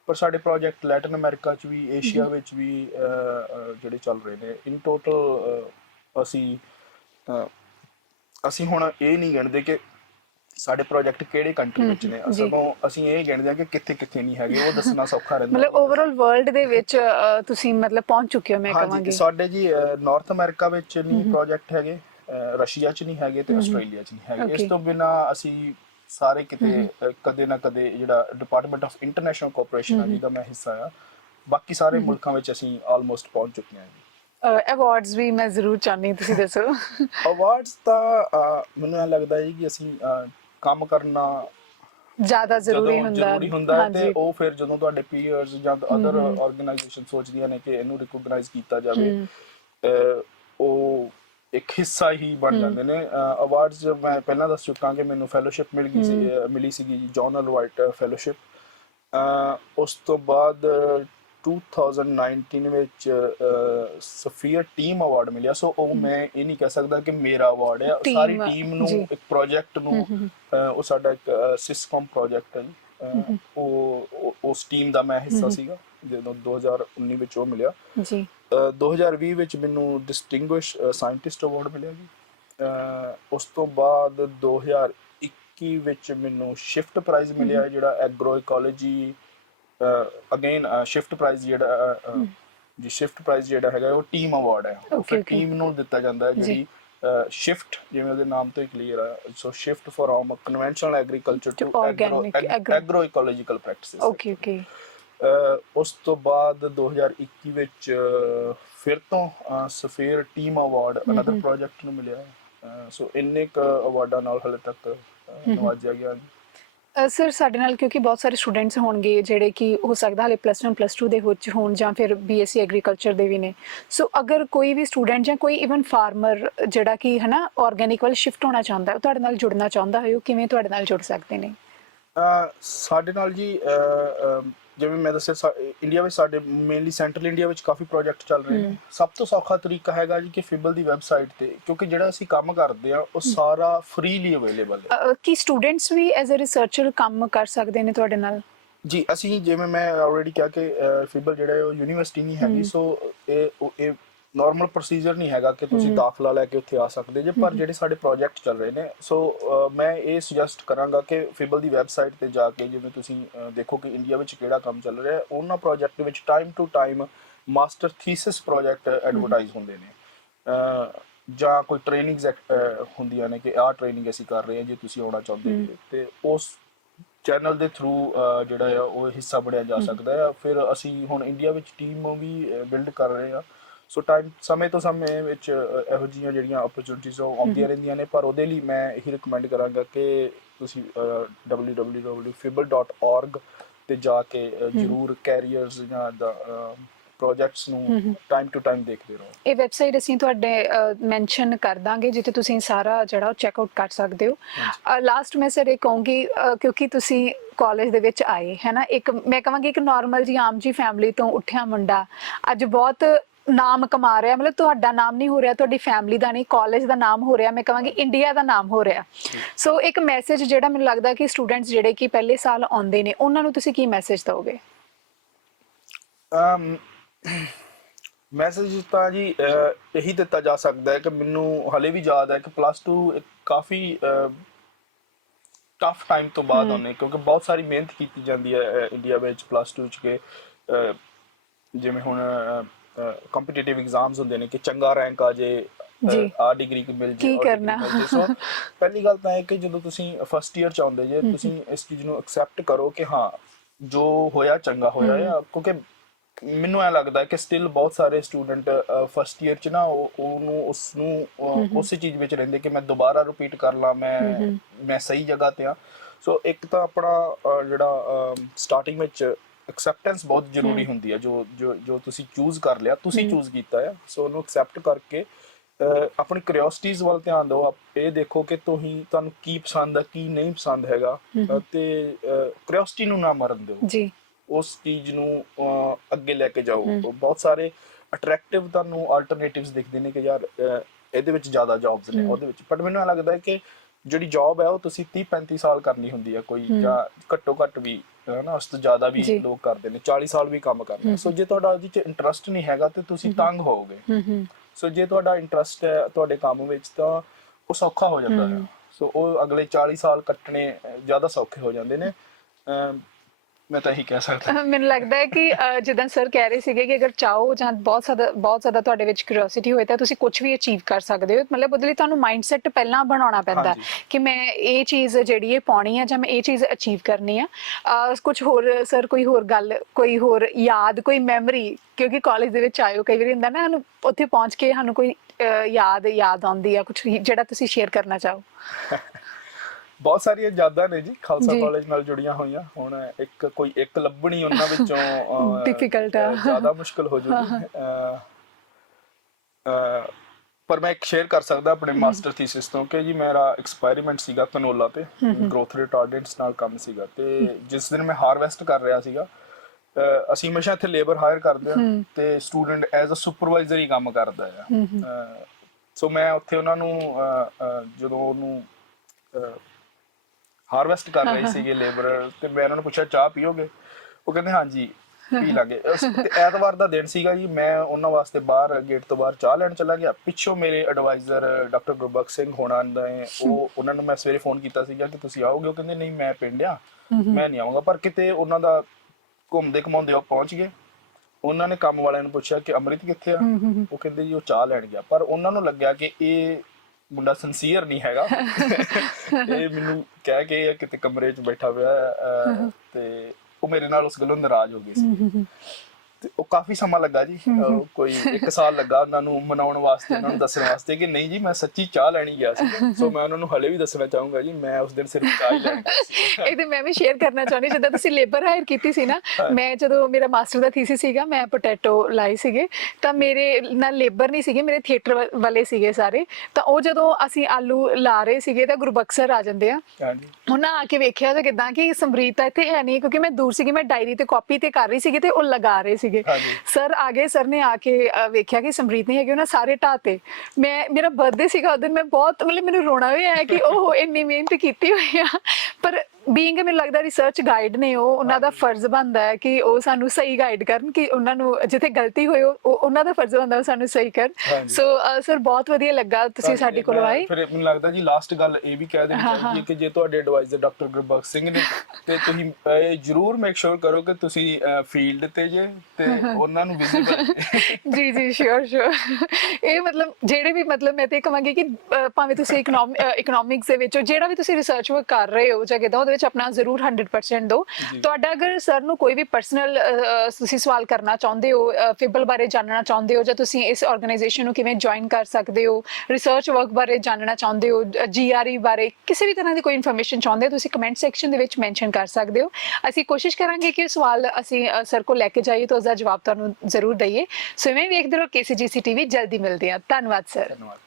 ਪਰ ਸਾਡੇ ਪ੍ਰੋਜੈਕਟ ਲੈਟਨ ਅਮਰੀਕਾ 'ਚ ਵੀ ਏਸ਼ੀਆ ਵਿੱਚ ਵੀ ਜਿਹੜੇ ਚੱਲ ਰਹੇ ਨੇ। ਇਨ ਟੋਟਲ ਅਸੀਂ ਹੁਣ ਇਹ ਨਹੀਂ ਗਿਣਦੇ ਕਿ ਸਾਡੇ ਪ੍ਰੋਜੈਕਟ ਕਿਹੜੇ ਕੰਟਰੀ ਵਿੱਚ ਨੇ ਸਗੋਂ ਅਸੀਂ ਇਹ ਗਿਣਦੇ ਆ ਕਿ ਕਿੱਥੇ ਕਿੱਥੇ ਨਹੀਂ ਹੈਗੇ ਉਹ ਦੱਸਣਾ ਸੌਖਾ ਰਹਿੰਦਾ। ਮਤਲਬ ਓਵਰਆਲ ਵਰਲਡ ਦੇ ਵਿੱਚ ਤੁਸੀਂ ਮਤਲਬ ਪਹੁੰਚ ਚੁੱਕੇ ਹੋ ਮੈਂ ਕਹਾਂਗੀ। ਸਾਡੇ ਜੀ ਨਾਰਥ ਅਮਰੀਕਾ ਵਿੱਚ ਨਹੀਂ ਪ੍ਰੋਜੈਕਟ ਹੈਗੇ, ਰਸ਼ੀਆ 'ਚ ਨਹੀਂ ਹੈਗੇ ਤੇ ਆਸਟ੍ਰੇਲੀਆ 'ਚ ਨਹੀਂ ਹੈਗੇ। ਇਸ ਤੋਂ ਬਿਨਾਂ ਅਸੀਂ ਸਾਰੇ ਕਿਤੇ ਕਦੇ ਨਾ ਕਦੇ ਜਿਹੜਾ ਡਿਪਾਰਟਮੈਂਟ ਆਫ ਇੰਟਰਨੈਸ਼ਨਲ ਕੋਆਪਰੇਸ਼ਨ ਆ ਜਿਹਦਾ ਮੈਂ ਹਿੱਸਾ ਆ ਬਾਕੀ ਸਾਰੇ ਮੁਲਕਾਂ ਵਿੱਚ ਅਸੀਂ ਆਲਮੋਸਟ ਪਹੁੰਚ ਚੁੱਕੇ ਹਾਂ ਜੀ। ਅਵਾਰਡਸ ਵੀ ਮੈਂ ਜ਼ਰੂਰ ਚਾਹਨੀ ਤੁਸੀਂ ਦੱਸੋ। ਅਵਾਰਡਸ ਤਾਂ ਮੈਨੂੰ ਇਹ ਲੱਗਦਾ ਹੈ ਕਿ ਅਸੀਂ ਕੰਮ ਕਰਨਾ ਜ਼ਿਆਦਾ ਜ਼ਰੂਰੀ ਹੁੰਦਾ ਤੇ ਉਹ ਫਿਰ ਜਦੋਂ ਤੁਹਾਡੇ ਪੀਅਰਸ ਜਾਂ ਅਦਰ ਆਰਗੇਨਾਈਜੇਸ਼ਨ ਸੋਚਦੀਆਂ ਨੇ ਕਿ ਇਹਨੂੰ ਰਿਕਗਨਾਈਜ਼ ਕੀਤਾ ਜਾਵੇ ਉਹ ਇੱਕ ਹਿੱਸਾ ਹੀ ਬਣ ਜਾਂਦੇ ਨੇ। ਅਵਾਰਡਸ ਮੈਂ ਪਹਿਲਾਂ ਦੱਸ ਚੁੱਕਾ ਕਿ ਮੈਨੂੰ ਫੈਲੋਸ਼ਿਪ ਮਿਲੀ ਸੀਗੀ ਜੌਨ ਅਲਵਾਈਟ ਫੈਲੋਸ਼ਿਪ। ਉਸ ਤੋਂ ਬਾਅਦ 2019 ਵਿੱਚ ਸਫੀਅਰ ਟੀਮ ਅਵਾਰਡ ਮਿਲਿਆ। ਸੋ ਉਹ ਮੈਂ ਇਹ ਨਹੀਂ ਕਹਿ ਸਕਦਾ ਕਿ ਮੇਰਾ ਅਵਾਰਡ ਹੈ, ਸਾਰੀ ਟੀਮ ਨੂੰ ਇੱਕ ਪ੍ਰੋਜੈਕਟ ਨੂੰ ਉਹ ਸਾਡਾ ਇੱਕ ਸਿਸਕਮ ਪ੍ਰੋਜੈਕਟ ਹੈ ਜੀ ਉਹ ਉਸ ਟੀਮ ਦਾ ਮੈਂ ਹਿੱਸਾ ਸੀਗਾ ਜਦੋਂ 2019 ਵਿੱਚ ਉਹ ਮਿਲਿਆ ਜੀ। 2020 ਵਿੱਚ ਮੈਨੂੰ ਡਿਸਟਿੰਗੁਇਸ਼ ਸਾਇੰਟਿਸਟ ਅਵਾਰਡ ਮਿਲਿਆ ਜੀ। ਉਸ ਤੋਂ ਬਾਅਦ 2021 ਵਿੱਚ ਮੈਨੂੰ ਸ਼ਿਫਟ ਪ੍ਰਾਈਜ਼ ਮਿਲਿਆ ਜਿਹੜਾ agro ecology again shift prize ਜਿਹੜਾ ਹੈਗਾ ਉਹ ਟੀਮ ਅਵਾਰਡ ਹੈ। ਫਿਰ ਟੀਮ ਨੂੰ ਦਿੱਤਾ ਜਾਂਦਾ ਹੈ ਜਿਹੜੀ ਸ਼ਿਫਟ ਜਿਵੇਂ ਉਹਦੇ ਨਾਮ ਤੋਂ ਹੀ ਕਲੀਅਰ ਆ। So shift from conventional agriculture to agro ecological practices. Okay okay. ਉਸ ਤੋਂ ਬਾਅਦ 2021 ਵਿੱਚ ਫਿਰ ਤੋਂ sphere team award another project ਨੂੰ ਮਿਲਿਆ। ਸੋ ਇੰਨੇ ਕੁ ਅਵਾਰਡਾਂ ਨਾਲ ਹਾਲੇ ਤੱਕ ਨਵਾਜਿਆ ਗਿਆ। ਸਰ ਸਾਡੇ ਨਾਲ ਕਿਉਂਕਿ ਬਹੁਤ ਸਾਰੇ ਸਟੂਡੈਂਟਸ ਹੋਣਗੇ ਜਿਹੜੇ ਕਿ ਹੋ ਸਕਦਾ ਹਾਲੇ +1 +2 ਦੇ ਵਿੱਚ ਹੋਣ ਜਾਂ ਫਿਰ BSc ਐਗਰੀਕਲਚਰ ਦੇ ਵੀ ਨੇ। ਸੋ ਅਗਰ ਕੋਈ ਵੀ ਸਟੂਡੈਂਟ ਜਾਂ ਕੋਈ ਇਵਨ ਫਾਰਮਰ ਜਿਹੜਾ ਕਿ ਹੈ ਨਾ ਆਰਗੈਨਿਕ ਵੱਲ ਸ਼ਿਫਟ ਹੋਣਾ ਚਾਹੁੰਦਾ ਉਹ ਤੁਹਾਡੇ ਨਾਲ ਜੁੜਨਾ ਚਾਹੁੰਦਾ ਹੋਏ ਉਹ ਕਿਵੇਂ ਤੁਹਾਡੇ ਨਾਲ ਜੁੜ ਸਕਦੇ ਨੇ? ਸਾਡੇ ਨਾਲ ਜੀ ਜਿਵੇਂ ਮੈਂ ਦੱਸਿਆ ਇੰਡੀਆ ਵਿੱਚ ਸਾਡੇ ਮੇਨਲੀ ਸੈਂਟਰਲ ਇੰਡੀਆ ਵਿੱਚ ਕਾਫੀ ਪ੍ਰੋਜੈਕਟ ਚੱਲ ਰਹੇ ਨੇ। ਸਭ ਤੋਂ ਸੌਖਾ ਤਰੀਕਾ ਹੈਗਾ ਜੀ ਕਿ ਫਿਬਲ ਦੀ ਵੈਬਸਾਈਟ ਤੇ ਕਿਉਂਕਿ ਜਿਹੜਾ ਅਸੀਂ ਕੰਮ ਕਰਦੇ ਆ ਉਹ ਸਾਰਾ ਫ੍ਰੀਲੀ ਅਵੇਲੇਬਲ ਹੈ। ਕੀ ਸਟੂਡੈਂਟਸ ਵੀ ਐਜ਼ ਅ ਰਿਸਰਚਰ ਕੰਮ ਕਰ ਸਕਦੇ ਨੇ ਤੁਹਾਡੇ ਨਾਲ? ਜੀ ਅਸੀਂ ਜਿਵੇਂ ਮੈਂ ਆਲਰੇਡੀ ਕਿਹਾ ਕਿ ਫਿਬਲ ਜਿਹੜਾ ਉਹ ਯੂਨੀਵਰਸਿਟੀ ਨਹੀਂ ਹੈਗੀ। ਸੋ ਇਹ ਨਾਰਮਲ ਪ੍ਰੋਸੀਜਰ ਨਹੀਂ ਹੈਗਾ ਕਿ ਤੁਸੀਂ ਦਾਖਲਾ ਲੈ ਕੇ ਉੱਥੇ ਆ ਸਕਦੇ ਜੇ, ਪਰ ਜਿਹੜੇ ਸਾਡੇ ਪ੍ਰੋਜੈਕਟ ਚੱਲ ਰਹੇ ਨੇ, ਸੋ ਮੈਂ ਇਹ ਸੁਜੈਸਟ ਕਰਾਂਗਾ ਕਿ ਫਿਬਲ ਦੀ ਵੈਬਸਾਈਟ ਤੇ ਜਾ ਕੇ, ਜਿਵੇਂ ਤੁਸੀਂ ਦੇਖੋ ਕਿ ਇੰਡੀਆ ਵਿੱਚ ਕਿਹੜਾ ਕੰਮ ਚੱਲ ਰਿਹਾ ਹੈ, ਉਹਨਾਂ ਪ੍ਰੋਜੈਕਟ ਵਿੱਚ time to time master thesis project advertise ਹੁੰਦੇ ਨੇ, ਜਾਂ ਕੋਈ ਟ੍ਰੇਨਿੰਗਸ ਹੁੰਦੀਆਂ ਨੇ ਕਿ ਆਹ ਟ੍ਰੇਨਿੰਗ ਅਸੀਂ ਕਰ ਰਹੇ ਹਾਂ ਜੇ ਤੁਸੀਂ ਆਉਣਾ ਚਾਹੁੰਦੇ ਹੋ, ਤੇ ਉਸ ਚੈਨਲ ਦੇ ਥਰੂ ਜਿਹੜਾ ਆ ਉਹ ਹਿੱਸਾ ਬਣਿਆ ਜਾ ਸਕਦਾ ਹੈ। ਫਿਰ ਅਸੀਂ ਹੁਣ ਇੰਡੀਆ ਵਿੱਚ ਟੀਮ ਵੀ ਬਿਲਡ ਕਰ ਰਹੇ ਹਾਂ, ਸੋ ਸਮੇਂ ਤੋਂ ਸਮੇਂ ਵਿੱਚ ਇਹੋ ਜਿਹੀਆਂ ਜਿਹੜੀਆਂ ਓਪਰਚੁਨਿਟੀਜ਼ ਉਹ ਆਉਂਦੀਆਂ ਰਹਿੰਦੀਆਂ ਨੇ, ਪਰ ਉਹਦੇ ਲਈ ਮੈਂ ਇਹੀ ਰਿਕਮੈਂਡ ਕਰਾਂਗਾ ਕਿ ਤੁਸੀਂ www.fibl.org ਤੇ ਜਾ ਕੇ ਜ਼ਰੂਰ ਕੈਰੀਅਰਸ ਜਾਂ ਪ੍ਰੋਜੈਕਟਸ ਨੂੰ ਟਾਈਮ ਟੂ ਟਾਈਮ ਦੇਖਦੇ ਰਹੋ। ਇਹ ਵੈਬਸਾਈਟ ਅਸੀਂ ਤੁਹਾਡੇ ਮੈਂਸ਼ਨ ਕਰ ਦਾਂਗੇ, ਜਿੱਥੇ ਤੁਸੀਂ ਸਾਰਾ ਜਿਹੜਾ ਉਹ ਚੈੱਕ ਆਊਟ ਕਰ ਸਕਦੇ ਹੋ। ਲਾਸਟ ਮੈਂ ਸਰ ਇਹ ਕਹੂੰਗੀ, ਕਿਉਂਕਿ ਤੁਸੀਂ ਕਾਲਜ ਦੇ ਵਿੱਚ ਆਏ ਹੈ ਨਾ, ਇੱਕ ਮੈਂ ਕਹਾਂਗੀ ਇੱਕ ਨਾਰਮਲ ਜੀ ਆਮ ਜੀ ਫੈਮਿਲੀ ਤੋਂ ਉੱਠਿਆ ਮੁੰਡਾ ਅੱਜ ਬਹੁਤ ਨਾਮ ਕਮਾ ਰਿਹਾ, ਮਤਲਬ ਤੁਹਾਡਾ ਨਾਮ ਨਹੀਂ ਹੋ ਰਿਹਾ, ਤੁਹਾਡੀ ਫੈਮਿਲੀ ਦਾ ਨਹੀਂ, ਕਾਲਜ ਦਾ ਨਾਮ ਹੋ ਰਿਹਾ, ਮੈਂ ਕਹਾਂਗੀ ਇੰਡੀਆ ਦਾ ਨਾਮ ਹੋ ਰਿਹਾ। ਸੋ ਇੱਕ ਮੈਸੇਜ ਜਿਹੜਾ ਮੈਨੂੰ ਲੱਗਦਾ ਕਿ ਸਟੂਡੈਂਟਸ ਜਿਹੜੇ ਕਿ ਪਹਿਲੇ ਸਾਲ ਆਉਂਦੇ ਨੇ ਉਹਨਾਂ ਨੂੰ ਤੁਸੀਂ ਕੀ ਮੈਸੇਜ ਦਿਓਗੇ? ਮੈਸੇਜ ਤਾਂ ਜੀ ਇਹੀ ਦਿੱਤਾ ਜਾ ਸਕਦਾ ਹੈ ਕਿ ਮੈਨੂੰ ਹਲੇ ਵੀ ਯਾਦ ਹੈ ਕਿ +2 ਇੱਕ ਕਾਫੀ ਟਫ ਟਾਈਮ ਤੋਂ ਬਾਅਦ ਆਉਂਦੇ, ਕਿਉਂਕਿ ਬਹੁਤ ਸਾਰੀ ਮਿਹਨਤ ਕੀਤੀ ਜਾਂਦੀ ਹੈ ਇੰਡੀਆ ਵਿੱਚ +2 ਚ, ਕਿ ਜਿਵੇਂ ਹੁਣ ਕੰਪੀਟੀਟਿਵ ਐਗਜ਼ਾਮਸ ਹੁੰਦੇ ਨੇ ਕਿ ਚੰਗਾ ਰੈਂਕ ਆ ਜੇ, ਆ ਡਿਗਰੀ ਮਿਲ ਜੇ, ਕੀ ਕਰਨਾ। ਸੋ ਪਹਿਲੀ ਗੱਲ ਤਾਂ ਹੈ ਕਿ ਜਦੋਂ ਤੁਸੀਂ ਫਸਟ ਈਅਰ ਚ ਆਉਂਦੇ ਜੇ, ਤੁਸੀਂ ਇਸ ਚੀਜ਼ ਨੂੰ ਐਕਸੈਪਟ ਕਰੋ ਕਿ ਹਾਂ ਜੋ ਹੋਇਆ ਚੰਗਾ ਹੋਇਆ ਆ, ਕਿਉਂਕਿ ਮੈਨੂੰ ਐ ਲੱਗਦਾ ਕਿ ਸਟਿਲ ਬਹੁਤ ਸਾਰੇ ਸਟੂਡੈਂਟ ਫਸਟ ਈਅਰ ਚ ਨਾ ਉਸਨੂੰ ਉਸੇ ਚੀਜ਼ ਵਿੱਚ ਰਹਿੰਦੇ ਕਿ ਮੈਂ ਦੁਬਾਰਾ ਰਿਪੀਟ ਕਰ ਲਾਂ, ਮੈਂ ਸਹੀ ਜਗ੍ਹਾ ਤੇ ਆ। ਸੋ ਇੱਕ ਤਾਂ ਆਪਣਾ ਜਿਹੜਾ ਸਟਾਰਟਿੰਗ ਵਿੱਚ ਐਕਸੈਪਟੈਂਸ ਬਹੁਤ ਜ਼ਰੂਰੀ ਹੁੰਦੀ ਹੈ, ਜੋ ਤੁਸੀਂ ਚੂਜ਼ ਕਰ ਲਿਆ, ਤੁਸੀਂ ਚੂਜ਼ ਕੀਤਾ ਹੈ, ਸੋ ਉਹਨੂੰ ਐਕਸੈਪਟ ਕਰਕੇ ਆਪਣੀ ਕਿਉਰਿਓਸਿਟੀਜ਼ ਵੱਲ ਧਿਆਨ ਦਿਓ। ਇਹ ਦੇਖੋ ਕਿ ਤੁਹਾਨੂੰ ਕੀ ਪਸੰਦ ਹੈ, ਕੀ ਨਹੀਂ ਪਸੰਦ ਹੈਗਾ, ਤੇ ਕਿਉਰਿਓਸਿਟੀ ਨੂੰ ਨਾ ਮਰਨ ਦਿਓ ਜੀ, ਉਸ ਚੀਜ਼ ਨੂੰ ਅੱਗੇ ਲੈ ਕੇ ਜਾਓ। ਬਹੁਤ ਸਾਰੇ ਅਟਰੈਕਟਿਵ ਤੁਹਾਨੂੰ ਆਲਟਰਨੇਟਿਵਸ ਦਿਖਦੇ ਨੇ ਕਿ ਯਾਰ ਇਹਦੇ ਵਿੱਚ ਜ਼ਿਆਦਾ ਜੌਬਸ ਨੇ, ਉਹਦੇ ਵਿੱਚ, ਬਟ ਮੈਨੂੰ ਲੱਗਦਾ ਹੈ ਕਿ ਜਿਹੜੀ ਜੌਬ ਹੈ ਉਹ ਤੁਸੀਂ 30-35 ਸਾਲ ਕਰਨੀ ਹੁੰਦੀ ਹੈ ਕੋਈ, ਜਾਂ ਘੱਟੋ ਘੱਟ ਵੀ ਹੈ ਨਾ, ਉਸ ਤੋਂ ਜ਼ਿਆਦਾ ਵੀ ਲੋਕ ਕਰਦੇ ਨੇ, 40 ਸਾਲ ਵੀ ਕੰਮ ਕਰਦੇ। ਸੋ ਜੇ ਤੁਹਾਡਾ ਉਹਦੇ ਚ ਇੰਟਰਸਟ ਨਹੀਂ ਹੈਗਾ ਤੇ ਤੁਸੀਂ ਤੰਗ ਹੋਵੋਗੇ। ਸੋ ਜੇ ਤੁਹਾਡਾ ਇੰਟਰਸਟ ਹੈ ਤੁਹਾਡੇ ਕੰਮ ਵਿੱਚ ਤਾਂ ਉਹ ਸੌਖਾ ਹੋ ਜਾਂਦਾ ਹੈ, ਸੋ ਉਹ ਅਗਲੇ 40 ਸਾਲ ਕੱਟਣੇ ਜ਼ਿਆਦਾ ਸੌਖੇ ਹੋ ਜਾਂਦੇ ਨੇ। ਮੈਂ ਤਾਂ ਇਹੀ ਕਹਿ ਸਕਦਾ। ਮੈਨੂੰ ਲੱਗਦਾ ਹੈ ਕਿ ਜਿੱਦਾਂ ਸਰ ਕਹਿ ਰਹੇ ਸੀਗੇ ਕਿ ਅਗਰ ਚਾਹੋ ਜਾਂ ਬਹੁਤ ਜ਼ਿਆਦਾ ਤੁਹਾਡੇ ਵਿੱਚ ਕਿਉਰਿਓਸਿਟੀ ਹੋਏ ਤਾਂ ਤੁਸੀਂ ਕੁਝ ਵੀ ਅਚੀਵ ਕਰ ਸਕਦੇ ਹੋ। ਮਤਲਬ ਉਹਦੇ ਲਈ ਤੁਹਾਨੂੰ ਮਾਈਂਡਸੈਟ ਪਹਿਲਾਂ ਬਣਾਉਣਾ ਪੈਂਦਾ ਕਿ ਮੈਂ ਇਹ ਚੀਜ਼ ਜਿਹੜੀ ਇਹ ਪਾਉਣੀ ਆ ਜਾਂ ਮੈਂ ਇਹ ਚੀਜ਼ ਅਚੀਵ ਕਰਨੀ ਆ। ਕੁਝ ਹੋਰ ਸਰ, ਕੋਈ ਹੋਰ ਗੱਲ, ਕੋਈ ਹੋਰ ਯਾਦ, ਕੋਈ ਮੈਮਰੀ, ਕਿਉਂਕਿ ਕਾਲਜ ਦੇ ਵਿੱਚ ਆਇਓ, ਕਈ ਵਾਰੀ ਹੁੰਦਾ ਨਾ ਸਾਨੂੰ ਉੱਥੇ ਪਹੁੰਚ ਕੇ ਸਾਨੂੰ ਕੋਈ ਯਾਦ ਆਉਂਦੀ ਆ, ਕੁਝ ਜਿਹੜਾ ਤੁਸੀਂ ਸ਼ੇਅਰ ਕਰਨਾ ਚਾਹੋ? ਬਹੁਤ ਸਾਰੀਆਂ ਯਾਦਾਂ ਨੇ ਜੀ ਖਾਲਸਾ ਕਾਲਜ ਨਾਲ ਜੁੜੀਆਂ ਹੋਈਆਂ। ਹੁਣ ਇੱਕ ਲੱਭਣੀ ਉਹਨਾਂ ਵਿੱਚੋਂ ਡਿਫਿਕਲਟ ਆ, ਜ਼ਿਆਦਾ ਮੁਸ਼ਕਲ ਹੋ ਜੂਗੀ, ਪਰ ਮੈਂ ਇੱਕ ਸ਼ੇਅਰ ਕਰ ਸਕਦਾ ਆਪਣੇ ਮਾਸਟਰ ਥੀਸਿਸ ਤੋਂ ਕਿ ਜੀ ਮੇਰਾ ਐਕਸਪੈਰੀਮੈਂਟ ਸੀਗਾ ਕਨੋਲਾ ਤੇ, ਗਰੋਥ ਰਿਟਾਰਡੈਂਟਸ ਨਾਲ ਕੰਮ ਸੀਗਾ, ਤੇ ਜਿਸ ਦਿਨ ਮੈਂ ਹਾਰਵੈਸਟ ਕਰ ਰਿਹਾ ਸੀਗਾ, ਅਸੀਂ ਹਮੇਸ਼ਾ ਇੱਥੇ ਲੇਬਰ ਹਾਇਰ ਕਰਦੇ ਹਾਂ ਤੇ ਸਟੂਡੈਂਟ ਐਜ਼ ਅ ਸੁਪਰਵਾਈਜ਼ਰ ਹੀ ਕੰਮ ਕਰਦਾ ਆ। ਸੋ ਮੈਂ ਉੱਥੇ ਉਹਨਾਂ ਨੂੰ ਜਦੋਂ ਉਹਨੂੰ ਹਾਰਵੈਸਟ ਕਰ ਰਹੇ ਸੀਗੇ ਲੇਬਰ, ਤੇ ਮੈਂ ਉਹਨਾਂ ਨੂੰ ਪੁੱਛਿਆ ਚਾਹ ਪੀਓਗੇ? ਉਹ ਕਹਿੰਦੇ ਹਾਂਜੀ ਪੀ ਲਾਂਗੇ। ਤੇ ਐਤਵਾਰ ਦਾ ਦਿਨ ਸੀਗਾ ਜੀ, ਮੈਂ ਉਹਨਾਂ ਵਾਸਤੇ ਬਾਹਰ ਗੇਟ ਤੋਂ ਬਾਹਰ ਚਾਹ ਲੈਣ ਚਲਾ ਗਿਆ। ਪਿੱਛੋਂ ਮੇਰੇ ਐਡਵਾਈਜ਼ਰ ਡਾਕਟਰ ਗੁਰਬਖਸ਼ ਸਿੰਘ ਹੋਣਾ ਨੇ, ਉਹਨਾਂ ਨੂੰ ਮੈਂ ਸਵੇਰੇ ਫੋਨ ਕੀਤਾ ਸੀਗਾ ਕਿ ਤੁਸੀਂ ਆਓਗੇ? ਉਹ ਕਹਿੰਦੇ ਨਹੀਂ ਮੈਂ ਪਿੰਡ ਆ, ਮੈਂ ਨਹੀਂ ਆਊਂਗਾ। ਪਰ ਕਿਤੇ ਉਹਨਾਂ ਦਾ ਘੁੰਮਦੇ ਘੁਮਾਉਂਦੇ ਉਹ ਪਹੁੰਚ ਗਏ। ਉਹਨਾਂ ਨੇ ਕੰਮ ਵਾਲਿਆਂ ਨੂੰ ਪੁੱਛਿਆ ਕਿ ਅੰਮ੍ਰਿਤ ਕਿੱਥੇ ਆ? ਉਹ ਕਹਿੰਦੇ ਜੀ ਉਹ ਚਾਹ ਲੈਣ ਗਿਆ। ਪਰ ਉਹਨਾਂ ਨੂੰ ਲੱਗਿਆ ਕਿ ਇਹ ਮੁੰਡਾ ਸਿੰਸੀਅਰ ਨਹੀਂ ਹੈਗਾ, ਇਹ ਮੈਨੂੰ ਕਹਿ ਕੇ ਕਿਤੇ ਕਮਰੇ 'ਚ ਬੈਠਾ ਪਿਆ, ਤੇ ਉਹ ਮੇਰੇ ਨਾਲ ਉਸ ਗੱਲੋਂ ਨਾਰਾਜ਼ ਹੋ ਗਏ ਸੀ। ਤੇ ਉਹ ਕਾਫੀ ਸਮਾਂ ਲੱਗਾ ਜੀ, ਕੋਈ 1 ਸਾਲ ਲੱਗਾ ਉਹਨਾਂ ਨੂੰ ਮਨਾਉਣ ਵਾਸਤੇ, ਉਹਨਾਂ ਨੂੰ ਦੱਸਣ ਵਾਸਤੇ ਕਿ ਨਹੀਂ ਜੀ ਮੈਂ ਸੱਚੀ ਚਾਹ ਲੈਣੀ ਗਿਆ ਸੀ। ਸੋ ਮੈਂ ਉਹਨਾਂ ਨੂੰ ਹਲੇ ਵੀ ਦੱਸਣਾ ਚਾਹੂੰਗਾ ਜੀ, ਮੈਂ ਉਸ ਦਿਨ ਸਿਰਫ ਚਾਹ ਹੀ ਲੈਣ ਗਿਆ ਸੀ। ਇਹ ਤੇ ਮੈਂ ਵੀ ਸ਼ੇਅਰ ਕਰਨਾ ਚਾਹੁੰਦੀ, ਜਿੱਦਾਂ ਤੁਸੀਂ ਲੇਬਰ ਹਾਇਰ ਕੀਤੀ ਸੀ ਨਾ, ਮੈਂ ਜਦੋਂ ਮੇਰਾ ਮਾਸਟਰ ਦਾ ਥੀਸਿਸ ਸੀਗਾ, ਮੈਂ ਪੋਟੈਟੋ ਲਾਏ ਸੀਗੇ, ਤਾਂ ਮੇਰੇ ਨਾਲ ਲੇਬਰ ਨਹੀਂ ਸੀਗੇ, ਮੇਰੇ ਥੀਏਟਰ ਵਾਲੇ ਸੀਗੇ ਸਾਰੇ। ਤਾਂ ਉਹ ਜਦੋਂ ਅਸੀਂ ਆਲੂ ਲਾ ਰਹੇ ਸੀਗੇ ਤਾਂ ਗੁਰਬਖਸ਼ ਸਰ ਆ ਜਾਂਦੇ ਆ, ਉਹਨਾਂ ਆ ਕੇ ਵੇਖਿਆ ਤਾਂ ਕਿੱਦਾਂ ਕਿ ਸਮਰੀਤ ਤਾਂ ਇੱਥੇ ਹੈ ਨਹੀਂ, ਕਿਉਂਕਿ ਮੈਂ ਦੂਰ ਸੀਗੀ, ਮੈਂ ਡਾਇਰੀ ਤੇ ਕਾਪੀ ਤੇ ਕਰ ਰਹੀ ਸੀਗੀ ਤੇ ਉਹ ਲਗਾ ਰਹੇ ਸੀਗੇ। ਸਰ ਆ ਗਏ, ਸਰ ਨੇ ਆ ਕੇ ਵੇਖਿਆ ਕਿ ਸਮਰੀਤ ਨਹੀਂ ਹੈਗੀ, ਉਹਨਾਂ ਸਾਰੇ ਢਾਤੇ। ਮੇਰਾ ਬਰਥਡੇ ਸੀਗਾ ਉਸ ਦਿਨ, ਮੈਂ ਬਹੁਤ, ਮਤਲਬ ਮੈਨੂੰ ਰੋਣਾ ਵੀ ਆਇਆ ਕਿ ਉਹ ਇੰਨੀ ਮਿਹਨਤ ਕੀਤੀ ਹੋਈ ਆ, ਪਰ ਬੀਇੰਗ ਮੈਨੂੰ ਲੱਗਦਾ ਰਿਸਰਚ ਗਾਈਡ ਨੇ ਉਹ ਉਹਨਾਂ ਦਾ ਫਰਜ਼ ਬਣਦਾ ਹੈ ਕਿ ਉਹ ਸਾਨੂੰ ਸਹੀ ਗਾਈਡ ਕਰਨ ਕਿ ਉਹਨਾਂ ਨੂੰ ਜਿੱਥੇ ਗਲਤੀ ਹੋਏ ਉਹਨਾਂ ਦਾ ਫਰਜ਼ ਬਣਦਾ ਉਹ ਸਾਨੂੰ ਸਹੀ ਕਰਨ। ਹਾਂਜੀ। ਸੋ ਸਰ ਬਹੁਤ ਵਧੀਆ ਲੱਗਾ ਤੁਸੀਂ ਸਾਡੇ ਕੋਲ ਆਏ। ਫਿਰ ਮੈਨੂੰ ਲੱਗਦਾ ਜੀ ਲਾਸਟ ਗੱਲ ਇਹ ਵੀ ਕਹਿ ਦੇਣੀ ਚਾਹੀਦੀ ਹੈ ਕਿ ਜੇ ਤੁਹਾਡੇ ਐਡਵਾਈਜ਼ਰ ਡਾਕਟਰ ਗੁਰਬਖਸ਼ ਸਿੰਘ ਨੇ ਤੇ ਤੁਸੀਂ ਇਹ ਜ਼ਰੂਰ ਮੇਕ ਸ਼ੋਰ ਕਰੋ ਕਿ ਤੁਸੀਂ ਫੀਲਡ ਤੇ ਜੇ ਤੇ ਉਹਨਾਂ ਨੂੰ ਵਿਜ਼ੀਬਲ ਜੀ ਜੀ ਸ਼ੋਰ ਸ਼ੋਰ। ਇਹ ਮਤਲਬ ਜਿਹੜੇ ਵੀ ਮਤਲਬ ਮੈਂ ਤੇ ਇਹ ਕਹਾਂਗੀ ਕਿ ਭਾਵੇਂ ਤੁਸੀਂ ਇਕਨੋਮਿਕਸ ਦੇ ਵਿੱਚ ਜਿਹੜਾ ਵੀ ਤੁਸੀਂ ਰਿਸਰਚ ਵਰਕ ਕਰ ਰਹੇ ਹੋ ਜਾਂ ਕਿੱਦਾਂ ਉਹਦੇ ਵਿੱਚ ਆਪਣਾ ਜ਼ਰੂਰ 100% ਦਿਓ। ਤੁਹਾਡਾ ਅਗਰ ਸਰ ਨੂੰ ਕੋਈ ਵੀ ਪਰਸਨਲ ਤੁਸੀਂ ਸਵਾਲ ਕਰਨਾ ਚਾਹੁੰਦੇ ਹੋ, ਫਿਬਲ ਬਾਰੇ ਜਾਣਨਾ ਚਾਹੁੰਦੇ ਹੋ, ਜਾਂ ਤੁਸੀਂ ਇਸ ਆਰਗੇਨਾਈਜੇਸ਼ਨ ਨੂੰ ਕਿਵੇਂ ਜੁਆਇਨ ਕਰ ਸਕਦੇ ਹੋ, ਰਿਸਰਚ ਵਰਕ ਬਾਰੇ ਜਾਣਨਾ ਚਾਹੁੰਦੇ ਹੋ, GRE ਬਾਰੇ ਕਿਸੇ ਵੀ ਤਰ੍ਹਾਂ ਦੀ ਕੋਈ ਇਨਫੋਰਮੇਸ਼ਨ ਚਾਹੁੰਦੇ ਹੋ, ਤੁਸੀਂ ਕਮੈਂਟ ਸੈਕਸ਼ਨ ਦੇ ਵਿੱਚ ਮੈਂਸ਼ਨ ਕਰ ਸਕਦੇ ਹੋ। ਅਸੀਂ ਕੋਸ਼ਿਸ਼ ਕਰਾਂਗੇ ਕਿ ਸਵਾਲ ਅਸੀਂ ਸਰ ਕੋਲ ਲੈ ਕੇ ਜਾਈਏ ਤਾਂ ਉਸਦਾ ਜਵਾਬ ਤੁਹਾਨੂੰ ਜ਼ਰੂਰ ਦਈਏ। ਸੋ ਇਵੇਂ ਵੇਖਦੇ ਰਹੋ KCGC TV, ਜਲਦੀ ਮਿਲਦੇ ਹਾਂ। ਧੰਨਵਾਦ ਸਰ। ਧੰਨਵਾਦ।